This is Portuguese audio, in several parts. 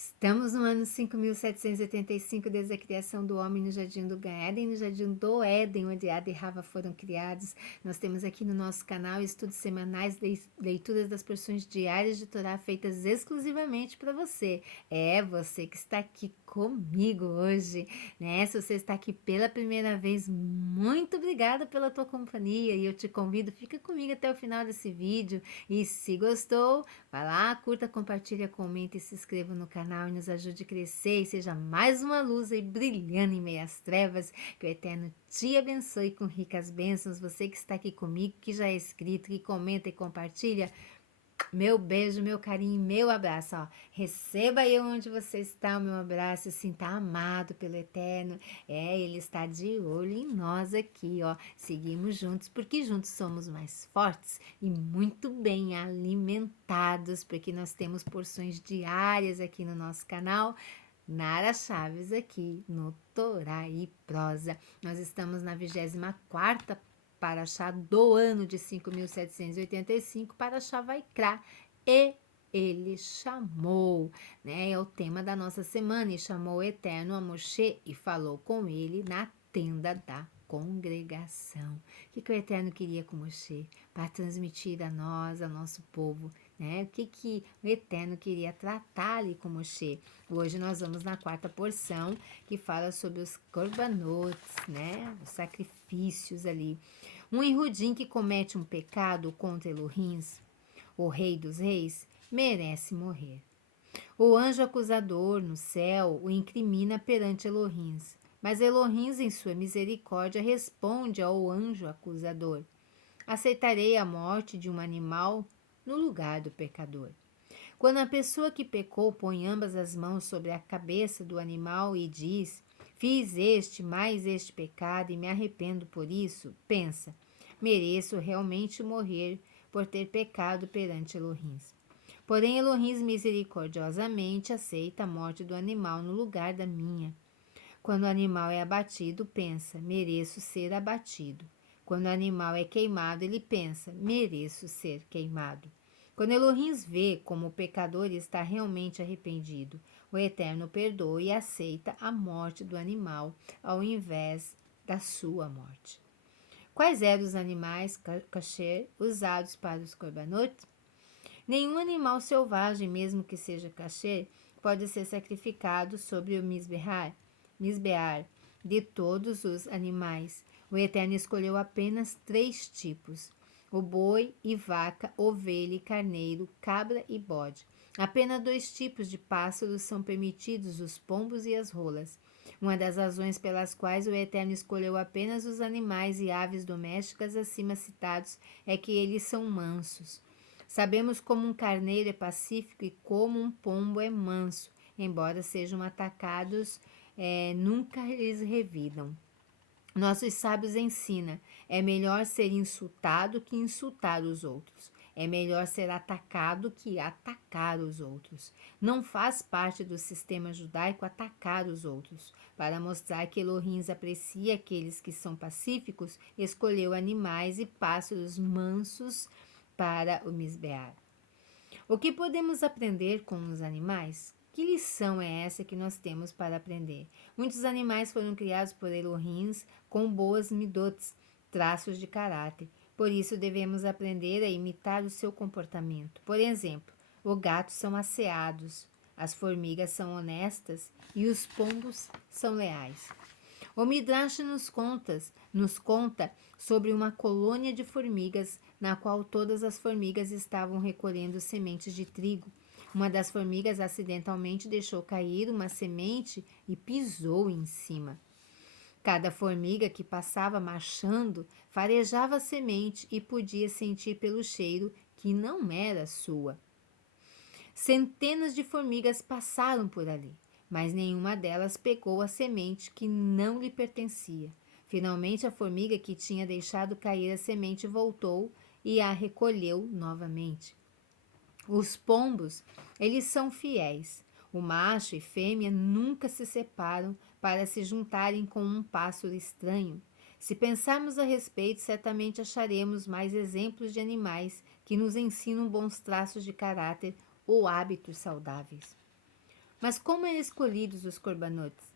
Estamos no ano 5.785 desde a criação do homem no jardim do Éden, no jardim do Éden, onde Adão e Rava foram criados. Nós temos aqui no nosso canal estudos semanais, leituras das porções diárias de Torá feitas exclusivamente para você. É você que está aqui comigo hoje, né? Se você está aqui pela primeira vez, muito obrigada pela tua companhia e eu te convido, fica comigo até o final desse vídeo e se gostou, vai lá, curta, compartilha, comenta e se inscreva no canal e nos ajude a crescer e seja mais uma luz aí brilhando em meio às trevas. Que o Eterno te abençoe com ricas bênçãos. Você que está aqui comigo, que já é inscrito, que comenta e compartilha, meu beijo, meu carinho, meu abraço, ó. Receba aí onde você está o meu abraço, sinta amado pelo Eterno. Ele está de olho em nós aqui, ó. Seguimos juntos, porque juntos somos mais fortes e muito bem alimentados, porque nós temos porções diárias aqui no nosso canal. Nara Chaves aqui no Torá e Prosa. Nós estamos na 24ª Paraxá do ano de 5.785, Paraxá Vaikra, e ele chamou, né? É o tema da nossa semana, e chamou o Eterno a Moshe e falou com ele na tenda da congregação. O que o Eterno queria com Moshe? Para transmitir a nós, a nosso povo, né? O que o Eterno queria tratar ali com Moshe? Hoje nós vamos na quarta porção, que fala sobre os corbanotes, né? Os sacrifícios ali. Um Ihudim que comete um pecado contra Elohim, o rei dos reis, merece morrer. O anjo acusador no céu o incrimina perante Elohim, mas Elohim, em sua misericórdia, responde ao anjo acusador: aceitarei a morte de um animal no lugar do pecador. Quando a pessoa que pecou põe ambas as mãos sobre a cabeça do animal e diz: fiz este mais este pecado e me arrependo por isso, pensa: mereço realmente morrer por ter pecado perante Elohim. Porém, Elohim misericordiosamente aceita a morte do animal no lugar da minha. Quando o animal é abatido, pensa: mereço ser abatido. Quando o animal é queimado, ele pensa: mereço ser queimado. Quando Elohim vê como o pecador está realmente arrependido, o Eterno perdoa e aceita a morte do animal ao invés da sua morte. Quais eram os animais kasher usados para os korbanot? Nenhum animal selvagem, mesmo que seja kasher, pode ser sacrificado sobre o misbear de todos os animais. O Eterno escolheu apenas 3 tipos: o boi e vaca, ovelha e carneiro, cabra e bode. Apenas 2 tipos de pássaros são permitidos: os pombos e as rolas. Uma das razões pelas quais o Eterno escolheu apenas os animais e aves domésticas acima citados é que eles são mansos. Sabemos como um carneiro é pacífico e como um pombo é manso, embora sejam atacados, nunca eles revidam. Nossos sábios ensinam: é melhor ser insultado que insultar os outros. É melhor ser atacado que atacar os outros. Não faz parte do sistema judaico atacar os outros. Para mostrar que Elohim aprecia aqueles que são pacíficos, escolheu animais e pássaros mansos para o misbear. O que podemos aprender com os animais? Que lição é essa que nós temos para aprender? Muitos animais foram criados por Elohim com boas midotes, traços de caráter. Por isso devemos aprender a imitar o seu comportamento. Por exemplo, os gatos são asseados, as formigas são honestas e os pombos são leais. O Midrash nos conta sobre uma colônia de formigas na qual todas as formigas estavam recolhendo sementes de trigo. Uma das formigas acidentalmente deixou cair uma semente e pisou em cima. Cada formiga que passava marchando farejava a semente e podia sentir pelo cheiro que não era sua. Centenas de formigas passaram por ali, mas nenhuma delas pegou a semente que não lhe pertencia. Finalmente, a formiga que tinha deixado cair a semente voltou e a recolheu novamente. Os pombos, eles são fiéis. O macho e fêmea nunca se separam para se juntarem com um pássaro estranho. Se pensarmos a respeito, certamente acharemos mais exemplos de animais que nos ensinam bons traços de caráter ou hábitos saudáveis. Mas como é escolhidos os corbanotes?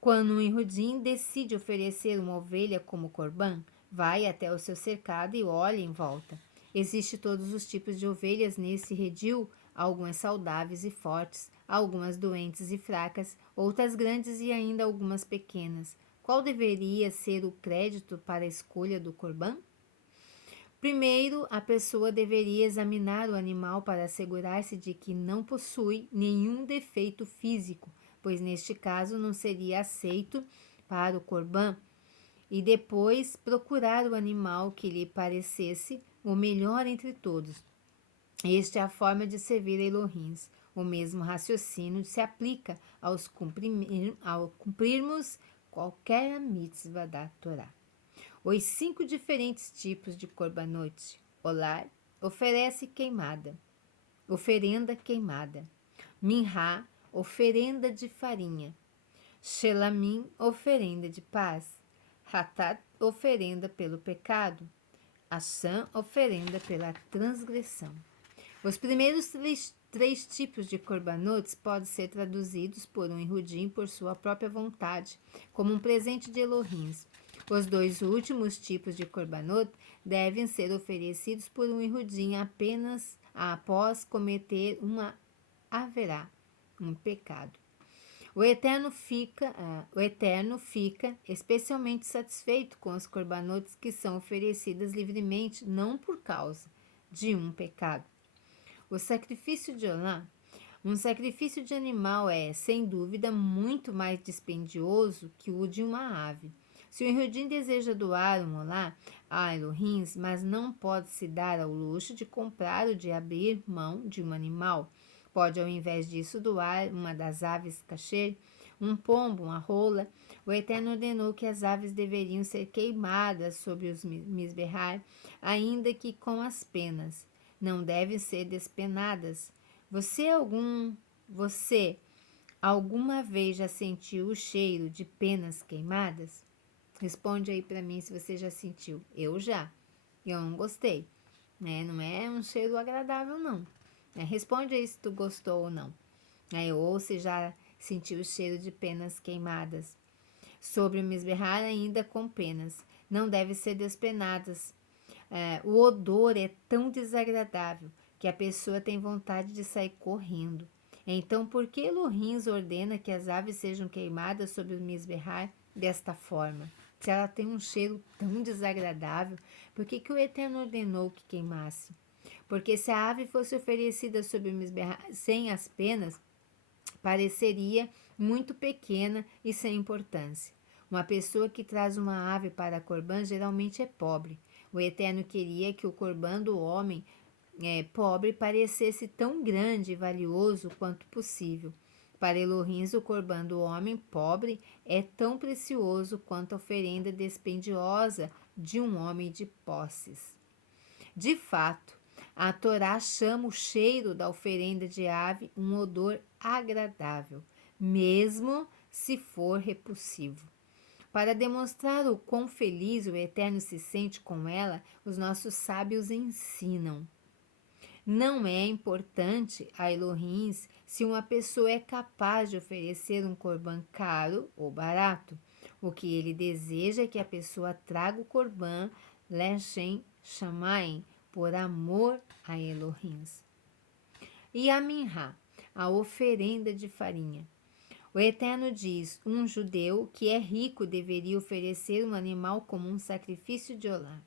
Quando um Ihudim decide oferecer uma ovelha como corban, vai até o seu cercado e olha em volta. Existem todos os tipos de ovelhas nesse redil, algumas saudáveis e fortes, algumas doentes e fracas, outras grandes e ainda algumas pequenas. Qual deveria ser o crédito para a escolha do corban? Primeiro, a pessoa deveria examinar o animal para assegurar-se de que não possui nenhum defeito físico, pois neste caso não seria aceito para o corban, e depois procurar o animal que lhe parecesse o melhor entre todos. Esta é a forma de servir a Elohims. O mesmo raciocínio se aplica ao cumprirmos qualquer mitzvah da Torá. Os 5 diferentes tipos de korbanot. Olar, oferece queimada. Oferenda queimada. Minhá, oferenda de farinha. Shelamim, oferenda de paz. Hatat, oferenda pelo pecado. Asham, oferenda pela transgressão. Os primeiros três tipos de corbanotes podem ser traduzidos por um Ihudim por sua própria vontade, como um presente de Elohims. Os 2 últimos tipos de korbanot devem ser oferecidos por um Ihudim apenas após cometer um pecado. O Eterno fica especialmente satisfeito com os corbanotes que são oferecidas livremente, não por causa de um pecado. O sacrifício de Olá. Um sacrifício de animal é, sem dúvida, muito mais dispendioso que o de uma ave. Se o Ihudim deseja doar um olá a Elohims, mas não pode se dar ao luxo de comprar ou de abrir mão de um animal, pode ao invés disso doar uma das aves kasher, um pombo, uma rola. O Eterno ordenou que as aves deveriam ser queimadas sobre os misberrar, ainda que com as penas. Não devem ser despenadas. Você alguma vez já sentiu o cheiro de penas queimadas? Responde aí para mim se você já sentiu. Eu já. Eu não gostei. Né? Não é um cheiro agradável, não. Responde aí se tu gostou ou não. Ou se já sentiu o cheiro de penas queimadas. Sobre o misberrar ainda com penas. Não devem ser despenadas. O odor é tão desagradável que a pessoa tem vontade de sair correndo. Então, por que Elohim ordena que as aves sejam queimadas sobre o misberrar desta forma? Se ela tem um cheiro tão desagradável, por que o Eterno ordenou que queimasse? Porque se a ave fosse oferecida sobre o misberrar sem as penas, pareceria muito pequena e sem importância. Uma pessoa que traz uma ave para a corban geralmente é pobre. O Eterno queria que o corban do homem pobre parecesse tão grande e valioso quanto possível. Para Elohim, o corban do homem pobre é tão precioso quanto a oferenda dispendiosa de um homem de posses. De fato, a Torá chama o cheiro da oferenda de ave um odor agradável, mesmo se for repulsivo. Para demonstrar o quão feliz o Eterno se sente com ela, os nossos sábios ensinam. Não é importante a Elohims se uma pessoa é capaz de oferecer um corban caro ou barato. O que ele deseja é que a pessoa traga o corban Lechem Shamayim por amor a Elohims. E a Minhá, a oferenda de farinha. O Eterno diz, um judeu que é rico deveria oferecer um animal como um sacrifício de olá.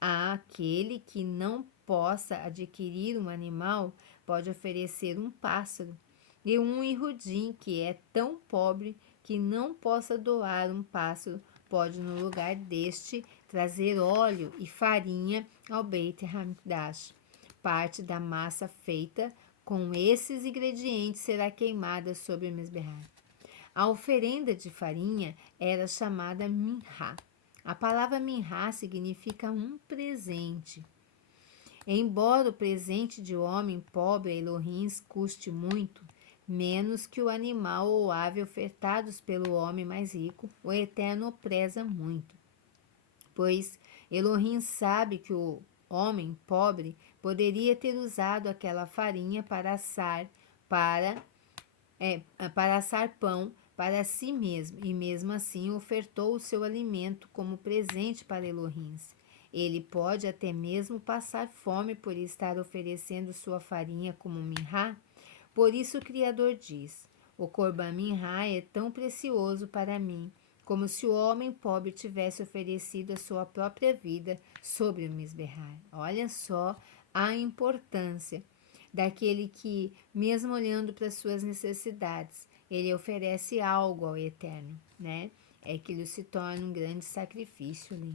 A aquele que não possa adquirir um animal pode oferecer um pássaro. E um Ihudim que é tão pobre que não possa doar um pássaro pode no lugar deste trazer óleo e farinha ao Beit HaMikdash. Parte da massa feita com esses ingredientes será queimada sobre o misberrar. A oferenda de farinha era chamada minhá. A palavra minhá significa um presente. Embora o presente de homem pobre a Elohim custe muito, menos que o animal ou ave ofertados pelo homem mais rico, o Eterno o preza muito. Pois Elohim sabe que o homem pobre poderia ter usado aquela farinha para assar para para assar pão para si mesmo, e mesmo assim ofertou o seu alimento como presente para Elohim. Ele pode até mesmo passar fome por estar oferecendo sua farinha como minhá. Por isso o Criador diz: o Corban Minhá é tão precioso para mim, como se o homem pobre tivesse oferecido a sua própria vida sobre o Misberrar. Olha só a importância daquele que, mesmo olhando para suas necessidades, ele oferece algo ao Eterno, né? É que ele se torna um grande sacrifício ali.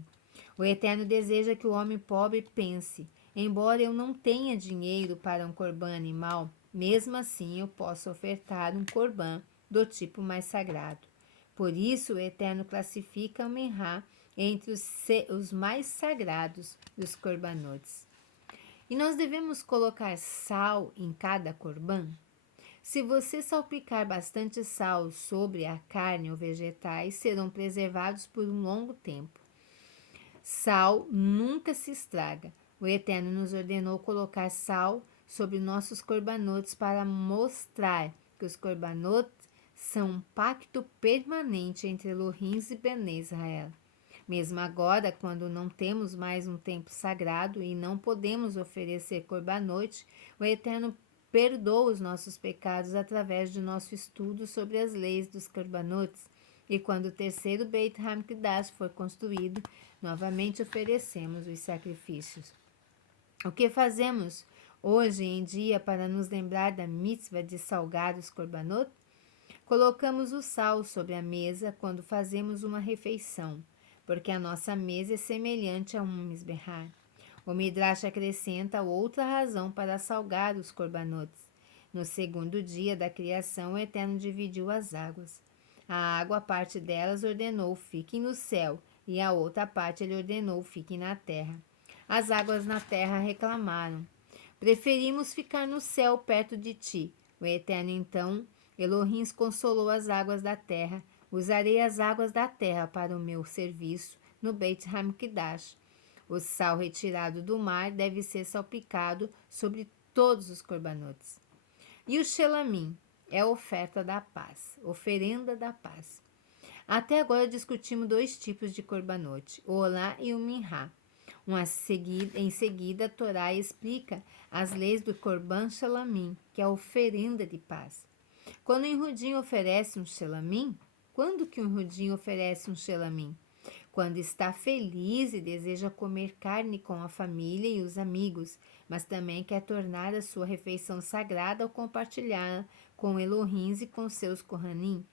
O Eterno deseja que o homem pobre pense: embora eu não tenha dinheiro para um corbã animal, mesmo assim eu posso ofertar um corbã do tipo mais sagrado. Por isso o Eterno classifica o Menhá entre os mais sagrados dos corbanotes. E nós devemos colocar sal em cada corbã? Se você salpicar bastante sal sobre a carne ou vegetais, serão preservados por um longo tempo. Sal nunca se estraga. O Eterno nos ordenou colocar sal sobre nossos corbanotes para mostrar que os corbanotes são um pacto permanente entre Elohim e Bene Israel. Mesmo agora, quando não temos mais um tempo sagrado e não podemos oferecer corbanote, o Eterno perdoa os nossos pecados através de nosso estudo sobre as leis dos corbanotes. E quando o terceiro Beit HaMikdash for construído, novamente oferecemos os sacrifícios. O que fazemos hoje em dia para nos lembrar da mitzvah de salgar os korbanot? Colocamos o sal sobre a mesa quando fazemos uma refeição, porque a nossa mesa é semelhante a um misberrar. O Midrash acrescenta outra razão para salgar os corbanotes. No segundo dia da criação, o Eterno dividiu as águas. A água, parte delas, ordenou: fiquem no céu, e a outra parte ele ordenou: fiquem na terra. As águas na terra reclamaram: preferimos ficar no céu perto de ti. O Eterno então, Elohim, consolou as águas da terra. Usarei as águas da terra para o meu serviço no Beit HaMikdash. O sal retirado do mar deve ser salpicado sobre todos os corbanotes. E o Shelamim é a oferta da paz, oferenda da paz. Até agora discutimos dois tipos de corbanote, o Olá e o Minhá. Em seguida, a Torá explica as leis do Corban Shelamim, que é a oferenda de paz. Quando um Rudim oferece um Shelamim, quando que um Rudim oferece um Shelamim? Quando está feliz e deseja comer carne com a família e os amigos, mas também quer tornar a sua refeição sagrada ao compartilhá-la com Elohim e com seus Kohanim.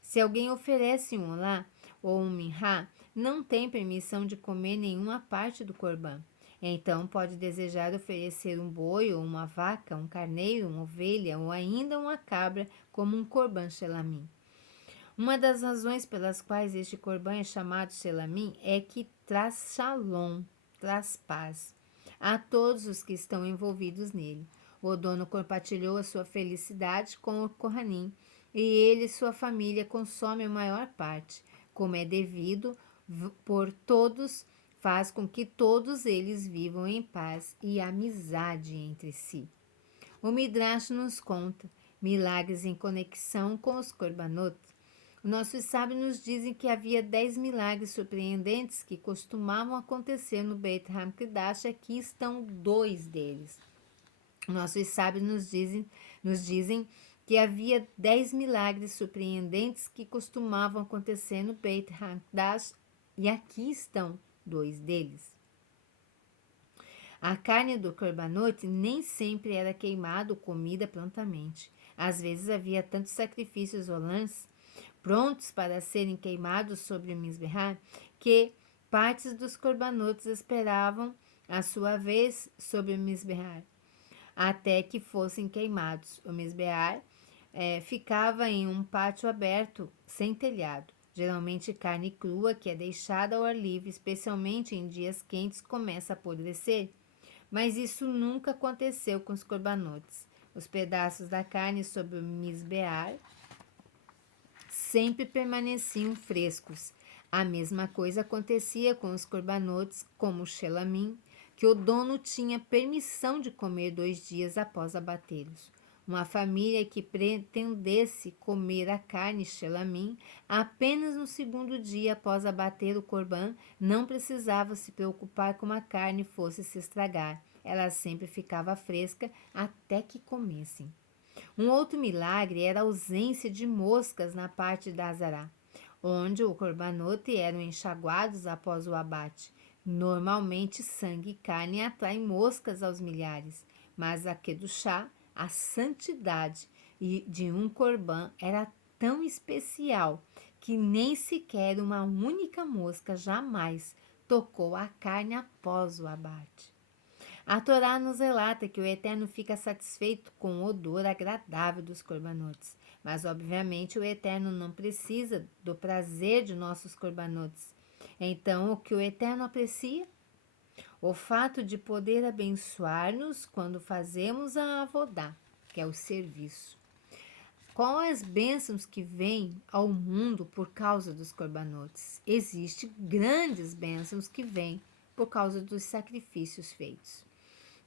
Se alguém oferece um olá ou um minhá, não tem permissão de comer nenhuma parte do corban. Então pode desejar oferecer um boi ou uma vaca, um carneiro, uma ovelha ou ainda uma cabra como um corban shelamim. Uma das razões pelas quais este corban é chamado shelamim é que traz shalom, traz paz a todos os que estão envolvidos nele. O dono compartilhou a sua felicidade com o Kohanim, e ele e sua família consomem a maior parte. Como é devido, por todos, faz com que todos eles vivam em paz e amizade entre si. O Midrash nos conta milagres em conexão com os korbanot. Nossos sábios nos dizem que havia 10 milagres surpreendentes que costumavam acontecer no Beit HaMikdash. Aqui estão 2 deles. Nossos sábios nos dizem que havia 10 milagres surpreendentes que costumavam acontecer no Beit HaMikdash, e aqui estão 2 deles. A carne do korbanot nem sempre era queimada ou comida prontamente. Às vezes havia tantos sacrifícios rolãs prontos para serem queimados sobre o misberrar, que partes dos corbanotes esperavam a sua vez sobre o misberrar, até que fossem queimados. O misberrar ficava em um pátio aberto, sem telhado. Geralmente carne crua, que é deixada ao ar livre, especialmente em dias quentes, começa a apodrecer. Mas isso nunca aconteceu com os corbanotes. Os pedaços da carne sobre o misbear sempre permaneciam frescos. A mesma coisa acontecia com os corbanotes, como o shelamim, que o dono tinha permissão de comer 2 dias após abatê-los. Uma família que pretendesse comer a carne shelamim apenas no segundo dia após abater o corban não precisava se preocupar como a carne fosse se estragar. Ela sempre ficava fresca até que comessem. Um outro milagre era a ausência de moscas na parte da Azará, onde o corbanote eram enxaguados após o abate. Normalmente, sangue e carne atraem moscas aos milhares, mas a Kedushá, a santidade de um corban, era tão especial que nem sequer uma única mosca jamais tocou a carne após o abate. A Torá nos relata que o Eterno fica satisfeito com o odor agradável dos corbanotes, mas obviamente o Eterno não precisa do prazer de nossos corbanotes. Então, o que o Eterno aprecia? O fato de poder abençoar-nos quando fazemos a avodá, que é o serviço. Quais as bênçãos que vêm ao mundo por causa dos corbanotes? Existem grandes bênçãos que vêm por causa dos sacrifícios feitos.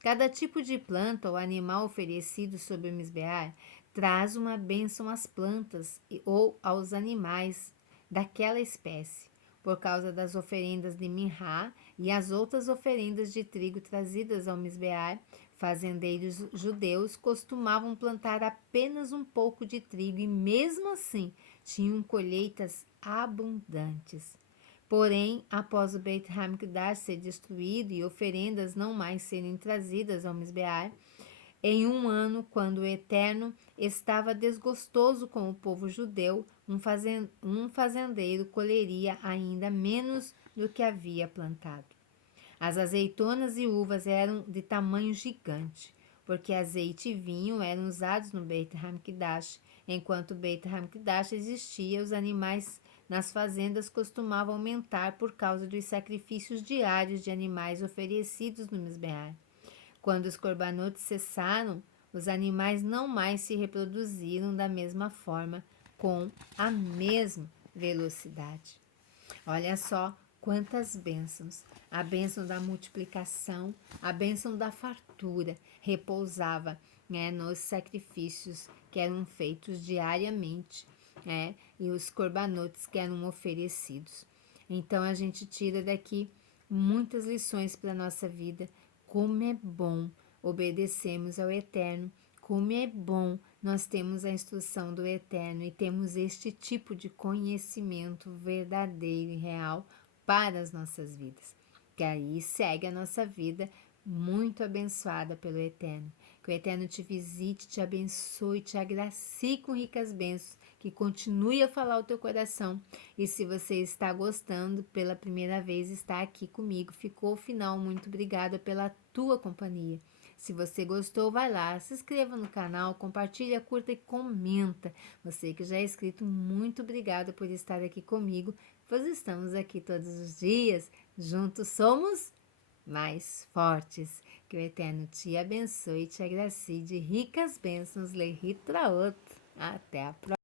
Cada tipo de planta ou animal oferecido sob o misbear traz uma bênção às plantas ou aos animais daquela espécie, por causa das oferendas de minhá e as outras oferendas de trigo trazidas ao misbear. Fazendeiros judeus costumavam plantar apenas um pouco de trigo e, mesmo assim, tinham colheitas abundantes. Porém, após o Beit HaMikdash ser destruído e oferendas não mais serem trazidas ao Misbear, em um ano, quando o Eterno estava desgostoso com o povo judeu, um fazendeiro colheria ainda menos do que havia plantado. As azeitonas e uvas eram de tamanho gigante, porque azeite e vinho eram usados no Beit HaMikdash. Enquanto o Beit HaMikdash existia, os animais nas fazendas costumavam aumentar por causa dos sacrifícios diários de animais oferecidos no Misbear. Quando os corbanotes cessaram, os animais não mais se reproduziram da mesma forma, com a mesma velocidade. Olha só quantas bênçãos. A bênção da multiplicação, a bênção da fartura repousava, nos sacrifícios que eram feitos diariamente, e os corbanotes que eram oferecidos. Então a gente tira daqui muitas lições para a nossa vida. Como é bom obedecermos ao Eterno, como é bom nós temos a instrução do Eterno e temos este tipo de conhecimento verdadeiro e real para as nossas vidas. Que aí segue a nossa vida muito abençoada pelo Eterno. Que o Eterno te visite, te abençoe, te agracie com ricas bênçãos, que continue a falar o teu coração. E se você está gostando, pela primeira vez está aqui comigo, ficou ao final, muito obrigada pela tua companhia. Se você gostou, vai lá, se inscreva no canal, compartilha, curta e comenta. Você que já é inscrito, muito obrigada por estar aqui comigo, pois estamos aqui todos os dias, juntos somos mais fortes. Que o Eterno te abençoe e te agracie de ricas bênçãos, Lehitraot. Até a próxima.